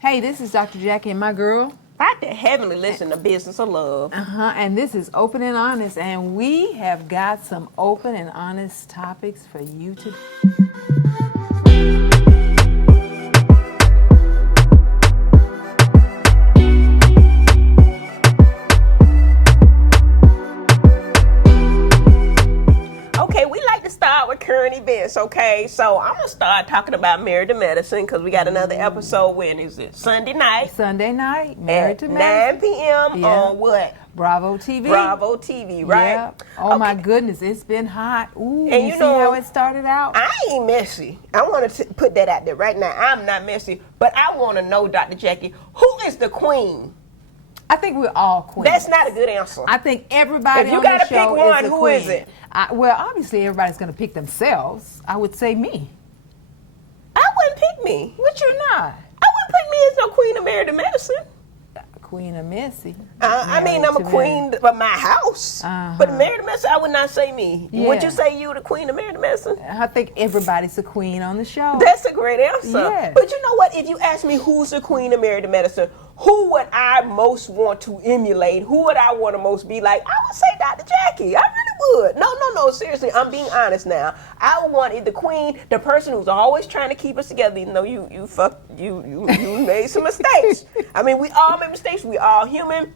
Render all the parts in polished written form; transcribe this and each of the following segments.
Hey, this is Dr. Jackie and my girl. Dr. Heavenly listen to Business of Love. And this is Open and Honest, and we have got some open and honest topics for you today. Okay, we like to start with current events, okay? So I'm going to start talking about Married to Medicine because we got another episode. When is it? Sunday night. Sunday night, Married at to Medicine. 9 p.m. on what? Bravo TV. Bravo TV, right? Yeah. Oh, okay. My goodness, it's been hot. Ooh, and you see how it started out? I ain't messy. I want to put that out there right now. I'm not messy, but I want to know, Dr. Jackie, who is the queen? I think we're all queens. That's not a good answer. I think everybody on the show is a queen. If you got to pick one, who is it? Well, obviously everybody's going to pick themselves. I would say me. I wouldn't pick me. What you not? I wouldn't pick me as no queen of Married to Medicine. Queen of Messy. I mean, I'm a queen of my house. But Married to Medicine, I would not say me. Yeah. Would you say you the queen of Married to Medicine? I think everybody's a queen on the show. That's a great answer. Yeah. But you know what? If you ask me who's the queen of Married to Medicine, who would I most want to emulate? Who would I want to most be like? I would say Dr. Jackie. I really would. No. Seriously, I'm being honest now. I would want the queen, the person who's always trying to keep us together, even though you made some mistakes. I mean, we all make mistakes. We all human.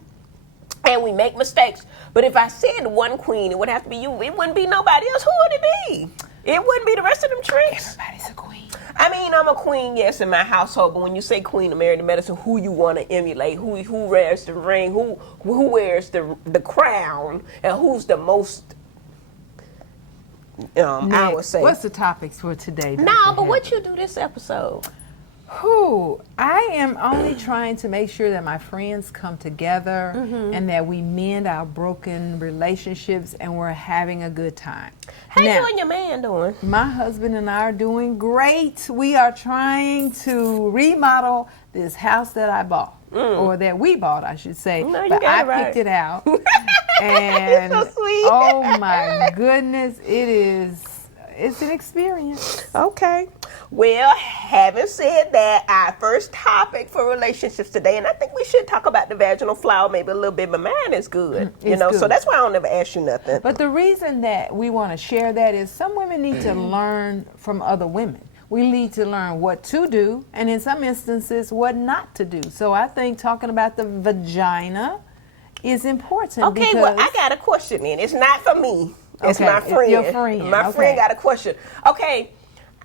And we make mistakes. But if I said one queen, it would have to be you. It wouldn't be nobody else. Who would it be? It wouldn't be the rest of them tricks. Everybody's a queen. I mean, I'm a queen, yes, in my household. But when you say queen of Married to Medicine, who you want to emulate? Who wears the ring? Who wears the crown? And who's the most? Nick, I would say. What's the topics for today? But what you do this episode? I am only trying to make sure that my friends come together and that we mend our broken relationships and we're having a good time. How you and your man doing? My husband and I are doing great. We are trying to remodel this house that I bought. Or that we bought, I should say. No, but I right. picked it out. And you're so sweet. Oh my goodness, it's an experience. Okay. Well, having said that, our first topic for relationships today, and I think we should talk about the vaginal flower maybe a little bit, but mine is good. Good. So that's why I don't ever ask you nothing. But the reason that we want to share that is some women need to learn from other women. We need to learn what to do, and in some instances, what not to do. So I think talking about the vagina is important. Okay, well, I got a question then. It's not for me. It's my friend. Your friend. My friend got a question. Okay,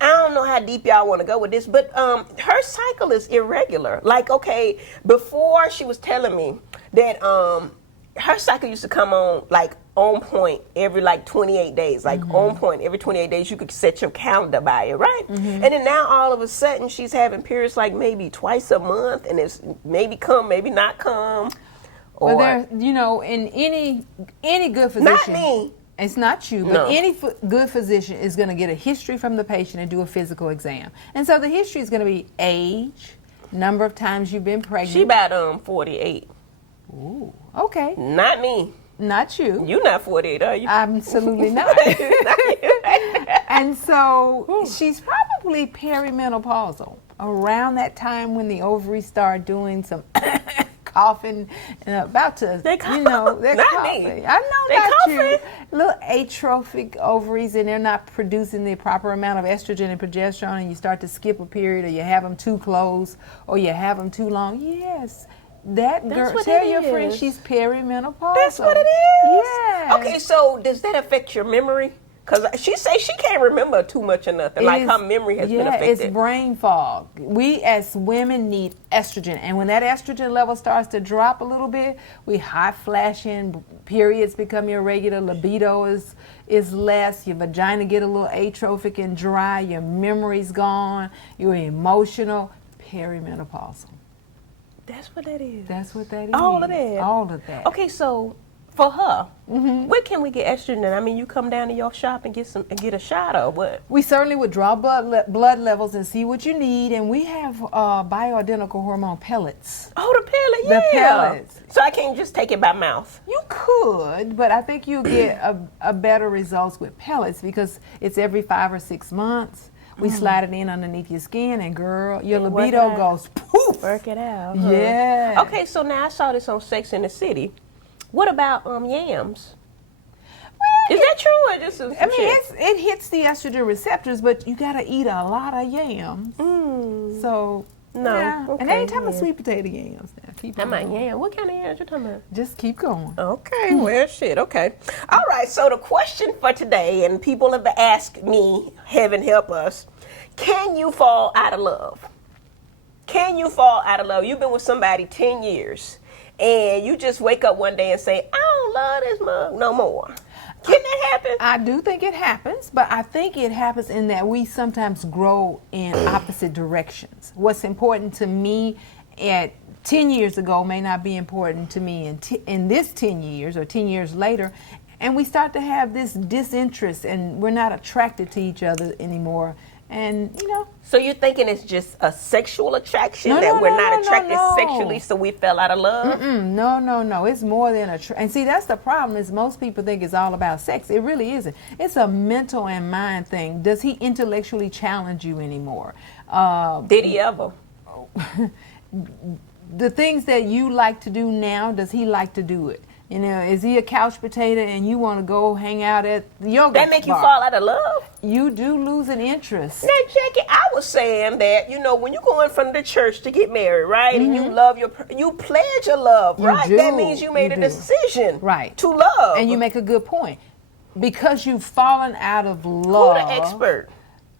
I don't know how deep y'all want to go with this, but her cycle is irregular. Like, okay, before she was telling me that her cycle used to come on like on point every like 28 days, like on point every 28 days. You could set your calendar by it, right? And then now all of a sudden she's having periods like maybe twice a month, and it's maybe come, maybe not come. Well, there, in any good physician. Not me. It's not you, but any good physician is going to get a history from the patient and do a physical exam. And so the history is going to be age, number of times you've been pregnant. She about 48. Ooh, okay. Not me. Not you. You're not 48, are you? Absolutely not. And so she's probably perimenopausal around that time when the ovaries start doing some coughing and about to, they're coughing. They're not coughing. Me. I know they're not coughing. You. Little atrophic ovaries, and they're not producing the proper amount of estrogen and progesterone, and you start to skip a period, or you have them too close, or you have them too long. Yes. That girl, tell your friend she's perimenopausal. That's what it is? Yeah. Okay, so does that affect your memory? Because she says she can't remember too much or nothing. Her memory has been affected. It's brain fog. We as women need estrogen. And when that estrogen level starts to drop a little bit, we hot flashing, periods become irregular, libido is less, your vagina get a little atrophic and dry, your memory's gone, you're emotional, perimenopausal. That's what that is. That's what that is. All of that. All of that. Okay, so for her, where can we get estrogen? I mean, you come down to your shop and get a shot, or what? We certainly would draw blood levels and see what you need, and we have bioidentical hormone pellets. Oh, the pellet, yeah. The pellets. So I can't just take it by mouth. You could, but I think you'll get a better results with pellets because it's every 5 or 6 months. We slide it in underneath your skin, and girl, your And work it libido out. goes poof. Work it out. Huh? Yeah. Okay, so now I saw this on Sex in the City. What about yams? Is that true or just some I mean, shit? it hits the estrogen receptors, but you gotta eat a lot of yams. So No, yeah. And okay, I ain't talking about yeah. sweet potato yams now. Keep I'm on like, going. yeah, what kind of yams you talking about? Just keep going. Okay, well, shit, okay. All right, so the question for today, and people have asked me, heaven help us, can you fall out of love? Can you fall out of love? You've been with somebody 10 years, and you just wake up one day and say, I don't love this mug no more. Can that happen? I do think it happens, but I think it happens in that we sometimes grow in opposite directions. What's important to me at 10 years ago may not be important to me in this 10 years or 10 years later. And we start to have this disinterest and we're not attracted to each other anymore. And, you know. So you're thinking it's just a sexual attraction, No, that no, we're no, not no, attracted no. sexually, so we fell out of love? No. It's more than and see, that's the problem is most people think it's all about sex. It really isn't. It's a mental and mind thing. Does he intellectually challenge you anymore? Did he ever? The things that you like to do now, does he like to do it? You know, is he a couch potato and you want to go hang out at the yoga That make you bar? fall out of love? You do lose an interest. Now, Jackie, I was saying that, you know, when you go in front of the church to get married, right, and you love you pledge your love, You right? do. That means you made You a do. decision Right. to love. And you make a good point. Because you've fallen out of love. Who the expert?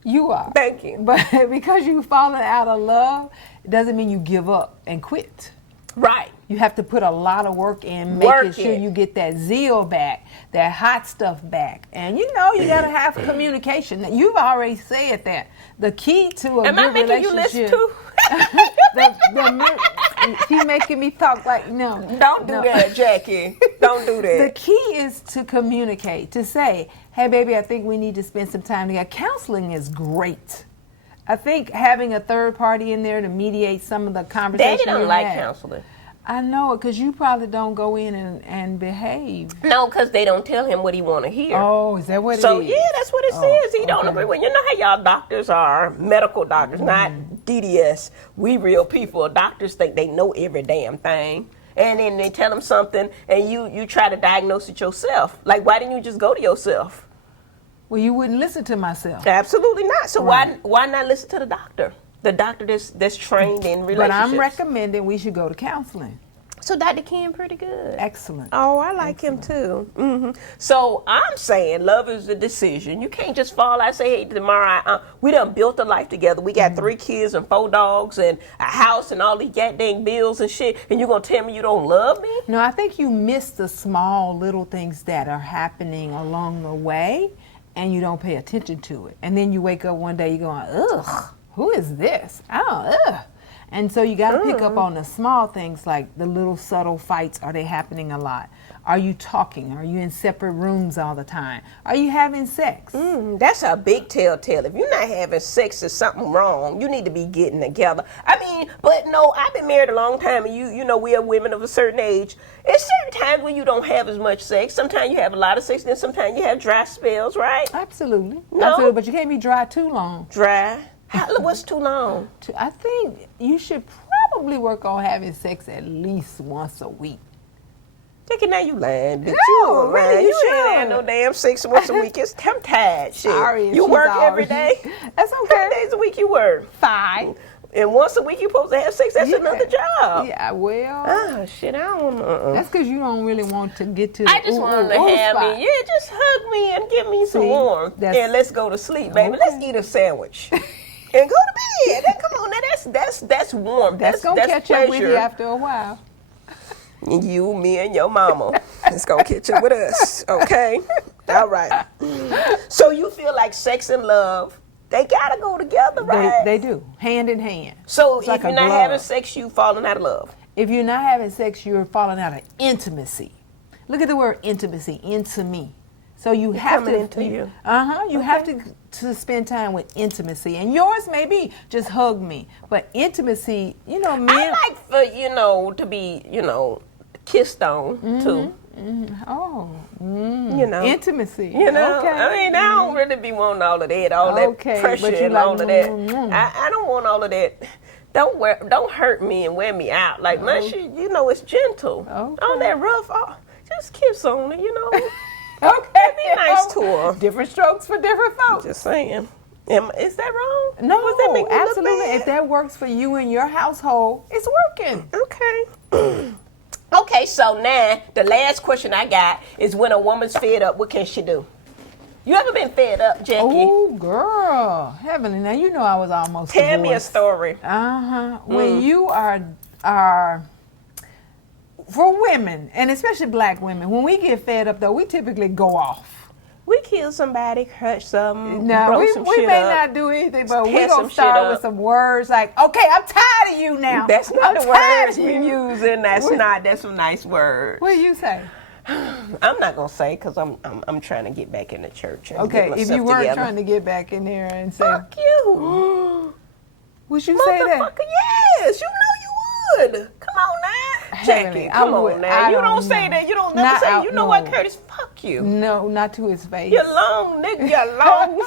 You are. Thank you. But because you've fallen out of love, it doesn't mean you give up and quit. Right. You have to put a lot of work in making Work sure it. you get that zeal back, that hot stuff back. And you know, you got to have communication. You've already said that. The key to a Am I good making you listen relationship. to? He making me talk like, no. Don't do no. that, Jackie. Don't do The that. key is to communicate, to say, hey, baby, I think we need to spend some time together. Counseling is great. I think having a third party in there to mediate some of the conversation. Daddy don't you like have. counseling. I know it, because you probably don't go in and behave. No, because they don't tell him what he want to hear. Oh, is that what So it is? yeah, that's what it says. He don't okay. agree with. You know how y'all doctors are, medical doctors, not DDS. We real people. Doctors think they know every damn thing, and then they tell them something, and you try to diagnose it yourself. Like, why didn't you just go to yourself? Well, you wouldn't listen to myself. Absolutely not. So Right. why not listen to the doctor? The doctor that's trained in relationships. But I'm recommending we should go to counseling. So Dr. Ken pretty good. Excellent. Oh, I like him too. So I'm saying love is a decision. You can't just fall out and say, hey, tomorrow we done built a life together. We got 3 kids and 4 dogs and a house and all these goddamn bills and shit, and you're going to tell me you don't love me? No, I think you miss the small little things that are happening along the way, and you don't pay attention to it. And then you wake up one day, you're going, ugh, who is this? Oh, ugh. And so you got to pick up on the small things, like the little subtle fights. Are they happening a lot? Are you talking? Are you in separate rooms all the time? Are you having sex? That's a big telltale. If you're not having sex, there's something wrong. You need to be getting together. I mean, but no, I've been married a long time, and you know, we are women of a certain age. There's certain times when you don't have as much sex. Sometimes you have a lot of sex, then sometimes you have dry spells, right? Absolutely. No. Absolutely. But you can't be dry too long. Dry. What's too long? I think you should probably work on having sex at least once a week. Thinking now you lying, bitch. No, You really, lying. you You ain't should. had no damn sex once a week. I'm tired, shit. Sorry, You she's work all- every day? That's How okay. many days a week you work? 5. And once a week you supposed to have sex? That's Yeah. another job. Yeah, well, Ah, shit, I don't know. that's because you don't really want to get to the I just ooh, wanted ooh, to ooh have spot. me. Yeah, just hug me and give me some See, warmth. that's- And let's go to sleep, baby. Okay. Let's eat a sandwich. And go to bed. Then come on, now that's warm. That's going to catch up with you pleasure. after a while. You, me, and your mama. It's gonna catch up with us, okay? All right. So you feel like sex and love, they gotta go together, right? They do, hand in hand. So It's if like you're a not glove. having sex, you falling out of love. If you're not having sex, you're falling out of intimacy. Look at the word intimacy, into me. So you have coming to into you. You have to spend time with intimacy, and yours may be just hug me, but intimacy, you know, men. I like for to be kissed on too. You know. Intimacy. You know, Okay. I mean, I don't really be wanting all of that, all that pressure but you and like, all of that. I don't want all of that. Don't hurt me and wear me out. Like my shit, you know, it's gentle. Okay. On that rough, just kiss on it, you know. Okay. Be nice to her. Different strokes for different folks. Just saying. Is that wrong? No, Does that make me look absolutely. bad? If that works for you and your household, it's working. Okay. Okay, so now the last question I got is when a woman's fed up, what can she do? You ever been fed up, Jackie? Oh, girl. Heavenly. Now, you know I was almost Tell me a divorced. story. When you are for women, and especially black women, when we get fed up, though, we typically go off. We kill somebody, crush something, No, broke some we shit may up. not do anything, but Tear we're going some to shit start up. with some words like, okay, I'm tired of you now. That's not I'm the tired words of we you. using. That's some nice words. What do you say? I'm not gonna say because I'm trying to get back in the church. And Okay, get if myself you weren't together. trying to get back in there and say, Fuck you, would you say that? motherfucker. Yes, you know you would. Come on now, Heavenly, Jackie. I Come would. on now. I You don't don't say know. that. You don't Not never say. out- You know what, no. Curtis? Fuck you. No, not to his face. You're long, nigga. You're long.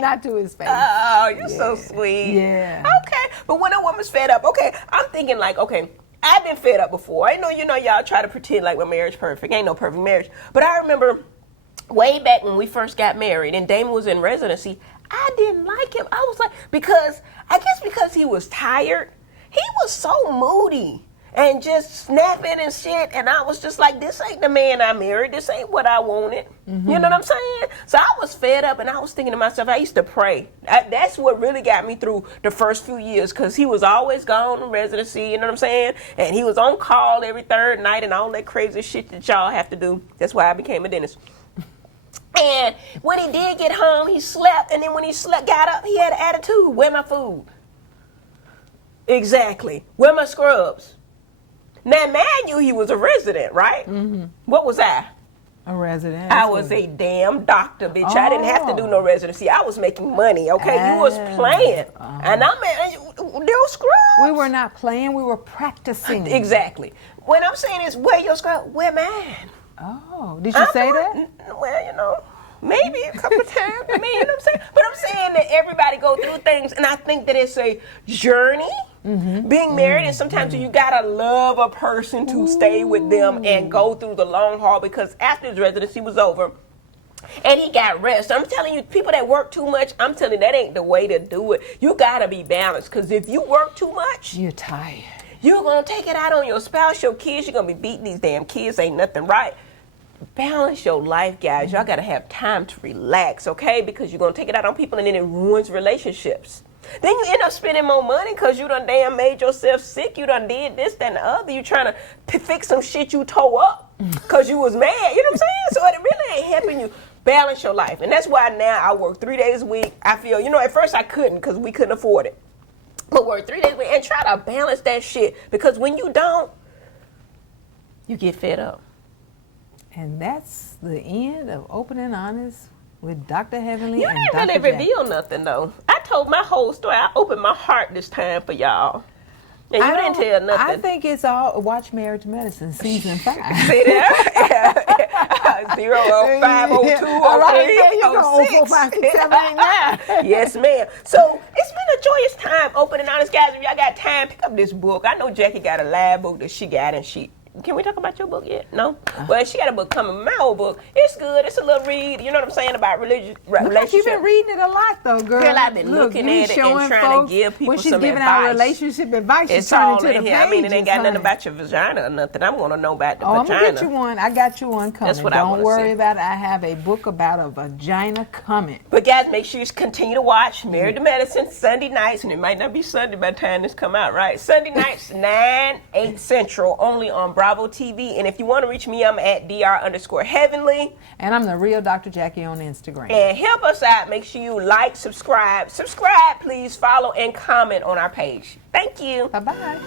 Not to his face. Oh, you're so sweet. Yeah. Okay, but when a woman's fed up, okay, I'm thinking like, okay, I've been fed up before. I know, y'all try to pretend like my marriage perfect. Ain't no perfect marriage. But I remember way back when we first got married and Damon was in residency, I didn't like him. I was like, because he was tired. He was so moody and just snapping and shit. And I was just like, this ain't the man I married. This ain't what I wanted. Mm-hmm. You know what I'm saying? So I was fed up and I was thinking to myself, I used to pray. That's what really got me through the first few years because he was always gone in residency, you know what I'm saying? And he was on call every third night and all that crazy shit that y'all have to do. That's why I became a dentist. And when he did get home, he slept. And then when he got up, he had an attitude. Where my food? Exactly. Where my scrubs? Now, man, he was a resident, right? Mm-hmm. What was I? A resident. I was a damn doctor, bitch. I didn't have to do no residency. I was making money, okay? You was playing. And those scrubs. We were not playing, we were practicing. Exactly. What I'm saying is, where your scrub? Where mine? Oh, did you say that? Well, maybe a couple of times. I mean, you know what I'm saying? But I'm saying that everybody go through things, and I think that it's a journey. Mm-hmm. Being married, and sometimes you gotta love a person to stay with them and go through the long haul because after his residency was over, and he got rest. I'm telling you, people that work too much, I'm telling you, that ain't the way to do it. You gotta be balanced because if you work too much, You're tired. you're gonna take it out on your spouse, your kids. You're gonna be beating these damn kids. Ain't nothing right. Balance your life, guys. Y'all gotta have time to relax, okay? Because you're gonna take it out on people and then it ruins relationships. Then you end up spending more money because you done damn made yourself sick. You done did this, that, and the other. You trying to fix some shit you tore up because you was mad. You know what I'm saying? So it really ain't helping you. Balance your life. And that's why now I work 3 days a week. I feel, at first I couldn't because we couldn't afford it. But work 3 days a week and try to balance that shit. Because when you don't, you get fed up. And that's the end of Open and Honest with Dr. Heavenly You and didn't Dr. really Jack. reveal nothing, though. I told my whole story. I opened my heart this time for y'all. And you didn't tell nothing. I think it's all Watch Marriage Medicine, season 5. See there? 0502 All right, there you go. 06. 045678. Yes, ma'am. So it's been a joyous time, Open and Honest, guys. If y'all got time, pick up this book. I know Jackie got a lab book that she got, and can we talk about your book yet? No? Well, she got a book coming. My old book. It's good. It's a little read. You know what I'm saying about relationship. You've been reading it a lot, though, girl. Girl, I've been looking you at it showing and trying folks to give people when she's some giving advice. out relationship advice. She's It's turning all to the in here. I mean, it ain't got nothing about your vagina or nothing. I want to know about the I'm vagina. going to get you one. I got you one coming. That's what I Don't wanna worry see. about it. I have a book about a vagina coming. But guys, make sure you continue to watch Married to Medicine Sunday nights, and it might not be Sunday by the time this come out, right? Sunday nights, 9, 8 Central, only on Bravo TV. And if you want to reach me, I'm at Dr_Heavenly. And I'm the real Dr. Jackie on Instagram. And help us out. Make sure you like, subscribe, please, follow, and comment on our page. Thank you. Bye-bye.